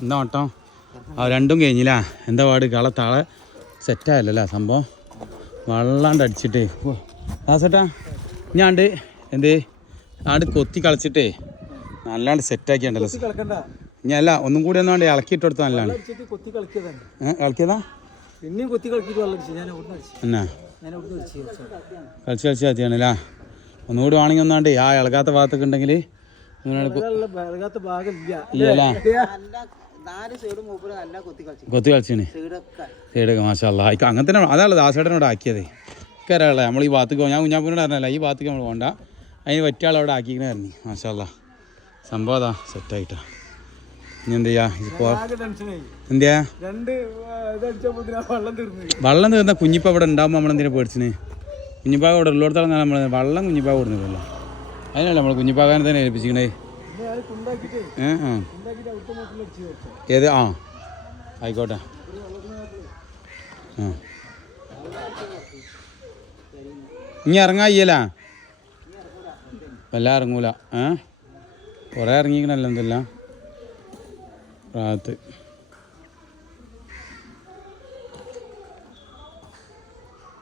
എന്താ ഓട്ടം ആ രണ്ടും കഴിഞ്ഞില്ല? എന്താ പാട്? കള താളെ സെറ്റായല്ലോ സംഭവം? വള്ളാണ്ട് അടിച്ചിട്ടേ. ആ ദാസേട്ടാ ഞാണ്ട് എന്ത്? ആണ്ട് കൊത്തി കളിച്ചിട്ടേ. നല്ലാണ്ട് സെറ്റാക്കിയുണ്ടല്ലോ ഞാൻ അല്ല ഒന്നും കൂടി ഒന്നാണ്ട് ഇളക്കിയിട്ട് കൊടുത്ത നല്ലതാണ്. കളിക്കിയതാ പിന്നെയും കൊത്തി എന്നാ? കളിച്ച് കളിച്ച് കത്തിയാണല്ലേ ഒന്നുകൂടി വേണമെങ്കിൽ ഒന്നാണ്ട് ആ ഇളകാത്ത ഭാഗത്തൊക്കെ ഉണ്ടെങ്കിൽ കൊത്തി കളിച്ചു. കൊത്തി കളിച്ചിന്. സൈഡൊക്കെ മാഷാല്ല. ആയിക്കോ അങ്ങനെ തന്നെ അതാണ് ദാസേട്ടനോട് ആക്കിയത്. കയറാളെ നമ്മൾ ഈ ഭാഗത്തേക്ക് പോ- ഞാൻ കുഞ്ഞാപ്പൂനോട് അറിഞ്ഞല്ല ഈ ഭാഗത്തേക്ക് നമ്മൾ പോകണ്ട അതിന് പറ്റിയ ആളവിടെ ആക്കിക്കണേ അറിഞ്ഞു മാഷാല്ല. സംഭവം അതാ സെറ്റായിട്ടാ ഇനി എന്ത് ചെയ്യാ? ഇപ്പോ ഇതടിച്ചപ്പോ വെള്ളം തീർന്നു കുഞ്ഞിപ്പ അവിടെ ഉണ്ടാകുമ്പോൾ നമ്മളെന്തിനാ പേടിച്ചിന്? കുഞ്ഞിപ്പാവ് ഇവിടെ ഉള്ളിടത്തോളം നമ്മൾ വെള്ളം കുഞ്ഞിപ്പാവ് കൊടുക്കുന്നില്ല അതിനല്ല നമ്മൾ കുഞ്ഞിപ്പാകാനെ തന്നെ ഏൽപ്പിച്ചിക്കണേ പിന്നെ ഞാൻ കുണ്ടാക്കിട്ടേ ഏ ആ. കുണ്ടാക്കിട്ട് അവിടുത്തെ മോട്ടിൽ അടിച്ചു വെച്ചു ഏത്? ആ. ആയിക്കോട്ടെ. ആ. ഇനി ഇറങ്ങായ്യല്ല വല്ല ഇറങ്ങൂല. ഏ? കുറേ ഇറങ്ങിക്കണല്ലോ എന്തെല്ലാം? റാത്ത്